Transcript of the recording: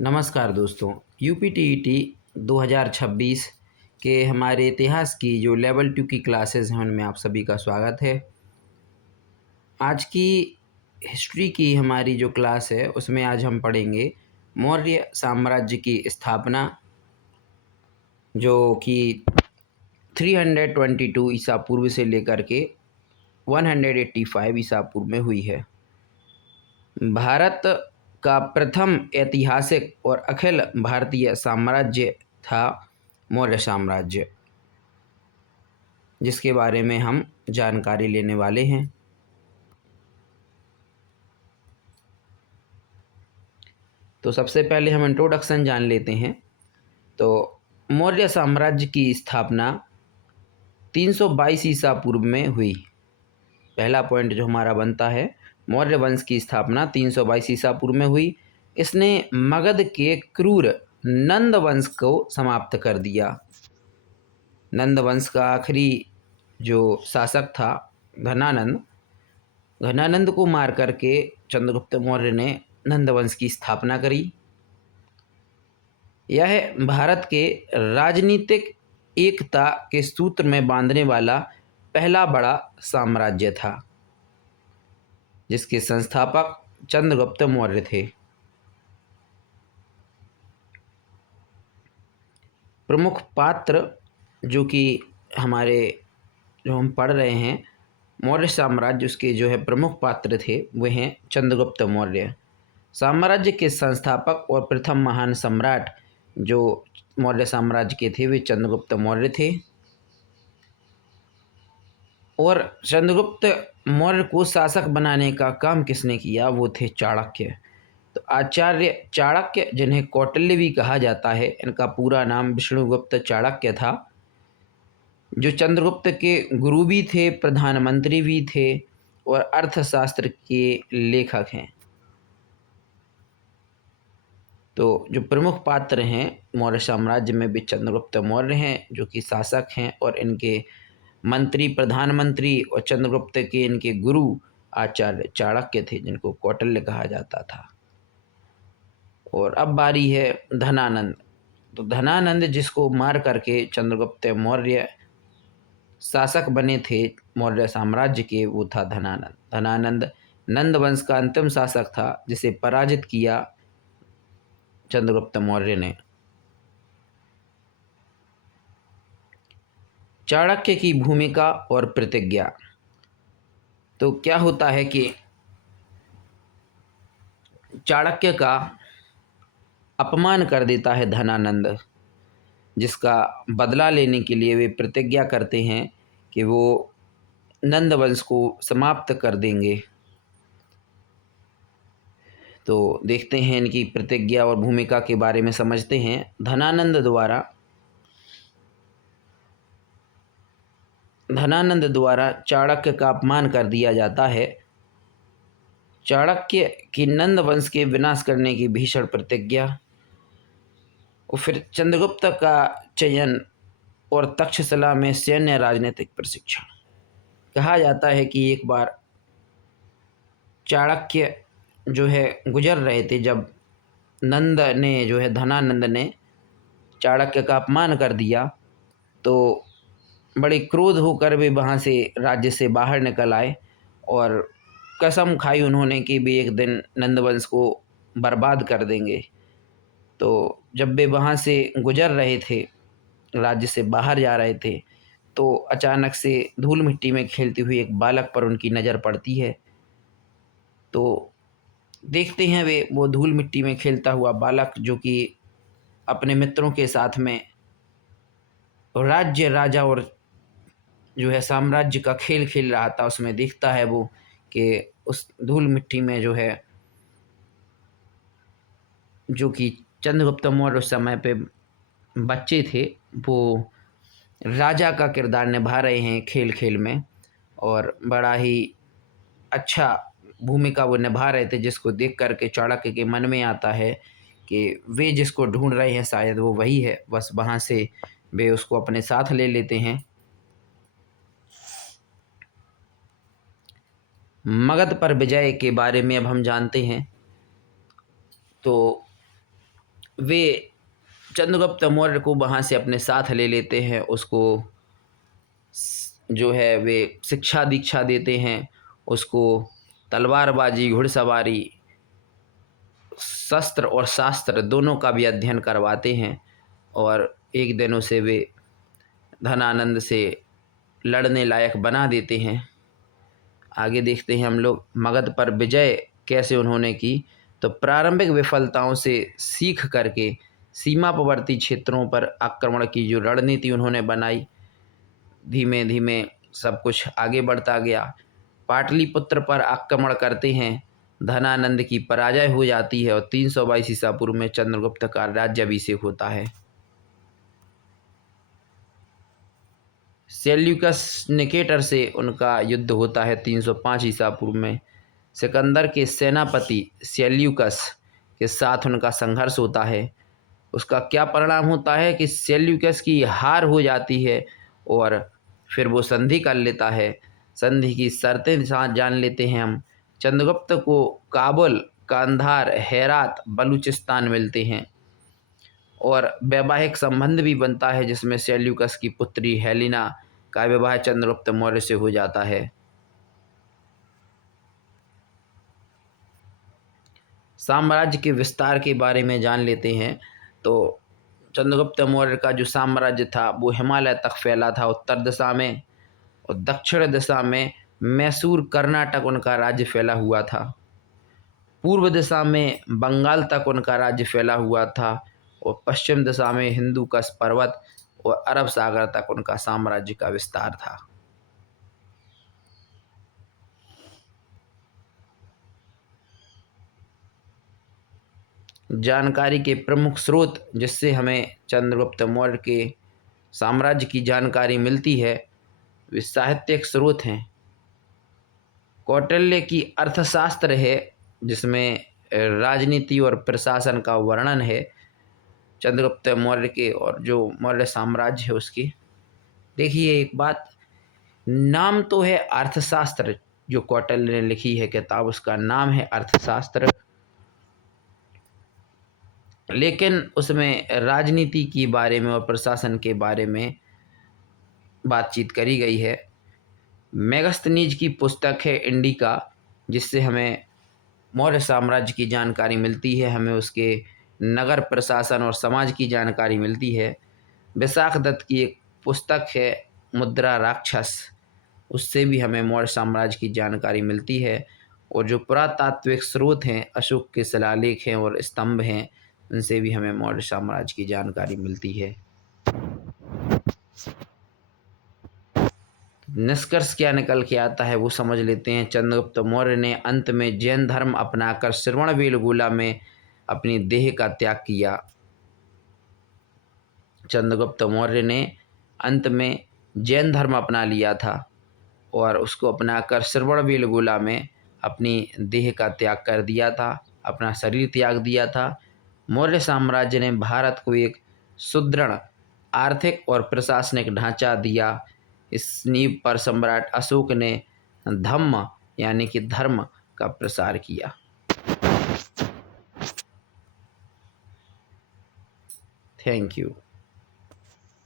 नमस्कार दोस्तों। यूपीटीईटी 2026 के हमारे इतिहास की जो लेवल 2 की क्लासेस हैं उनमें आप सभी का स्वागत है। आज की हिस्ट्री की हमारी जो क्लास है उसमें आज हम पढ़ेंगे मौर्य साम्राज्य की स्थापना, जो कि 322 ईसा पूर्व से लेकर के 185 ईसा पूर्व में हुई है। भारत का प्रथम ऐतिहासिक और अखिल भारतीय साम्राज्य था मौर्य साम्राज्य, जिसके बारे में हम जानकारी लेने वाले हैं। तो सबसे पहले हम इंट्रोडक्शन जान लेते हैं। तो मौर्य साम्राज्य की स्थापना 322 ईसा पूर्व में हुई। पहला पॉइंट जो हमारा बनता है, मौर्य वंश की स्थापना 322 ईसा पूर्व में हुई। इसने मगध के क्रूर नंद वंश को समाप्त कर दिया। नंद वंश का आखिरी जो शासक था घनानंद को मार करके चंद्रगुप्त मौर्य ने नंद वंश की स्थापना करी। यह भारत के राजनीतिक एकता के सूत्र में बांधने वाला पहला बड़ा साम्राज्य था, जिसके संस्थापक चंद्रगुप्त मौर्य थे। प्रमुख पात्र जो हम पढ़ रहे हैं, मौर्य साम्राज्य उसके जो है प्रमुख पात्र थे वे हैं चंद्रगुप्त मौर्य। साम्राज्य के संस्थापक और प्रथम महान सम्राट जो मौर्य साम्राज्य के थे वे चंद्रगुप्त मौर्य थे। और चंद्रगुप्त मौर्य को शासक बनाने का काम किसने किया? वो थे चाणक्य। तो आचार्य चाणक्य, जिन्हें कौटिल्य भी कहा जाता है, इनका पूरा नाम विष्णुगुप्त चाणक्य था, जो चंद्रगुप्त के गुरु भी थे, प्रधानमंत्री भी थे और अर्थशास्त्र के लेखक हैं। तो जो प्रमुख पात्र हैं मौर्य साम्राज्य में भी चंद्रगुप्त मौर्य हैं, जो कि शासक हैं, और इनके मंत्री प्रधानमंत्री और चंद्रगुप्त के इनके गुरु आचार्य चाणक्य थे, जिनको कौटिल्य कहा जाता था। और अब बारी है धनानंद। तो धनानंद, जिसको मार करके चंद्रगुप्त मौर्य शासक बने थे मौर्य साम्राज्य के, वो था धनानंद। धनानंद नंद वंश का अंतिम शासक था, जिसे पराजित किया चंद्रगुप्त मौर्य ने। चाणक्य की भूमिका और प्रतिज्ञा। तो क्या होता है कि चाणक्य का अपमान कर देता है धनानंद, जिसका बदला लेने के लिए वे प्रतिज्ञा करते हैं कि वो नंद वंश को समाप्त कर देंगे। तो देखते हैं इनकी प्रतिज्ञा और भूमिका के बारे में समझते हैं। धनानंद द्वारा चाणक्य का अपमान कर दिया जाता है। चाणक्य की नंद वंश के विनाश करने की भीषण प्रतिज्ञा, और फिर चंद्रगुप्त का चयन और तक्षशिला में सैन्य राजनीतिक प्रशिक्षण। कहा जाता है कि एक बार चाणक्य जो है गुजर रहे थे, जब धनानंद ने चाणक्य का अपमान कर दिया, तो बड़े क्रोध होकर वे वहाँ से राज्य से बाहर निकल आए और कसम खाई उन्होंने कि वे एक दिन नंदवंश को बर्बाद कर देंगे। तो जब वे वहाँ से गुजर रहे थे, राज्य से बाहर जा रहे थे, तो अचानक से धूल मिट्टी में खेलते हुए एक बालक पर उनकी नज़र पड़ती है। तो देखते हैं वे वो धूल मिट्टी में खेलता हुआ बालक, जो कि अपने मित्रों के साथ में राज्य राजा और जो है साम्राज्य का खेल खेल रहा था। उसमें देखता है वो कि उस धूल मिट्टी में जो है, जो कि चंद्रगुप्त मौर्य उस समय पे बच्चे थे, वो राजा का किरदार निभा रहे हैं खेल खेल में, और बड़ा ही अच्छा भूमिका वो निभा रहे थे, जिसको देख कर के चाणक्य के मन में आता है कि वे जिसको ढूंढ रहे हैं शायद वो वही है। बस वहाँ से वे उसको अपने साथ ले लेते हैं। मगध पर विजय के बारे में अब हम जानते हैं। तो वे चंद्रगुप्त मौर्य को वहाँ से अपने साथ ले लेते हैं, उसको जो है वे शिक्षा दीक्षा देते हैं, उसको तलवारबाजी, घुड़सवारी, शस्त्र और शास्त्र दोनों का भी अध्ययन करवाते हैं। और एक दिन उसे वे धनानंद से लड़ने लायक बना देते हैं। आगे देखते हैं हम लोग मगध पर विजय कैसे उन्होंने की। तो प्रारंभिक विफलताओं से सीख करके सीमावर्ती क्षेत्रों पर आक्रमण की जो रणनीति उन्होंने बनाई, धीमे धीमे सब कुछ आगे बढ़ता गया। पाटलिपुत्र पर आक्रमण करते हैं, धनानंद की पराजय हो जाती है और 322 ईसा पूर्व में चंद्रगुप्त का राज्याभिषेक होता है। सेल्यूकस निकेटर से उनका युद्ध होता है 305 ईसा पूर्व में। सिकंदर के सेनापति सेल्यूकस के साथ उनका संघर्ष होता है। उसका क्या परिणाम होता है कि सेल्यूकस की हार हो जाती है और फिर वो संधि कर लेता है। संधि की शर्तें जान लेते हैं हम। चंद्रगुप्त को काबुल, कांधार, हेरात, बलूचिस्तान मिलते हैं और वैवाहिक संबंध भी बनता है, जिसमें सेल्यूकस की पुत्री हेलेना का विवाह चंद्रगुप्त मौर्य से हो जाता है। साम्राज्य के विस्तार के बारे में जान लेते हैं। तो चंद्रगुप्त मौर्य का जो साम्राज्य था वो हिमालय तक फैला था उत्तर दिशा में, और दक्षिण दिशा में मैसूर, कर्नाटक उनका राज्य फैला हुआ था। पूर्व दिशा में बंगाल तक उनका राज्य फैला हुआ था और पश्चिम दिशा में हिंदू कुश पर्वत और अरब सागर तक उनका साम्राज्य का विस्तार था। जानकारी के प्रमुख स्रोत जिससे हमें चंद्रगुप्त मौर्य के साम्राज्य की जानकारी मिलती है वे साहित्यिक स्रोत हैं। कौटिल्य की अर्थशास्त्र है, जिसमें राजनीति और प्रशासन का वर्णन है चंद्रगुप्त मौर्य के और जो मौर्य साम्राज्य है उसकी। देखिए एक बात, नाम तो है अर्थशास्त्र, जो कौटिल्य ने लिखी है किताब उसका नाम है अर्थशास्त्र, लेकिन उसमें राजनीति के बारे में और प्रशासन के बारे में बातचीत करी गई है। मेगस्थनीज की पुस्तक है इंडिका, जिससे हमें मौर्य साम्राज्य की जानकारी मिलती है, हमें उसके नगर प्रशासन और समाज की जानकारी मिलती है। विशाख दत्त की एक पुस्तक है मुद्रा राक्षस, उससे भी हमें मौर्य साम्राज्य की जानकारी मिलती है। और जो पुरातात्विक स्रोत हैं, अशोक के शिलालेख हैं और स्तंभ हैं, उनसे भी हमें मौर्य साम्राज्य की जानकारी मिलती है। निष्कर्ष क्या निकल के आता है वो समझ लेते हैं। चंद्रगुप्त मौर्य ने अंत में जैन धर्म अपनाकर श्रवणबेलगोला में अपनी देह का त्याग किया। चंद्रगुप्त मौर्य ने अंत में जैन धर्म अपना लिया था और उसको अपनाकर श्रवणबेलगोला में अपनी देह का त्याग कर दिया था, अपना शरीर त्याग दिया था। मौर्य साम्राज्य ने भारत को एक सुदृढ़ आर्थिक और प्रशासनिक ढांचा दिया। इस नींव पर सम्राट अशोक ने धम्म यानी कि धर्म का प्रसार किया। Thank you.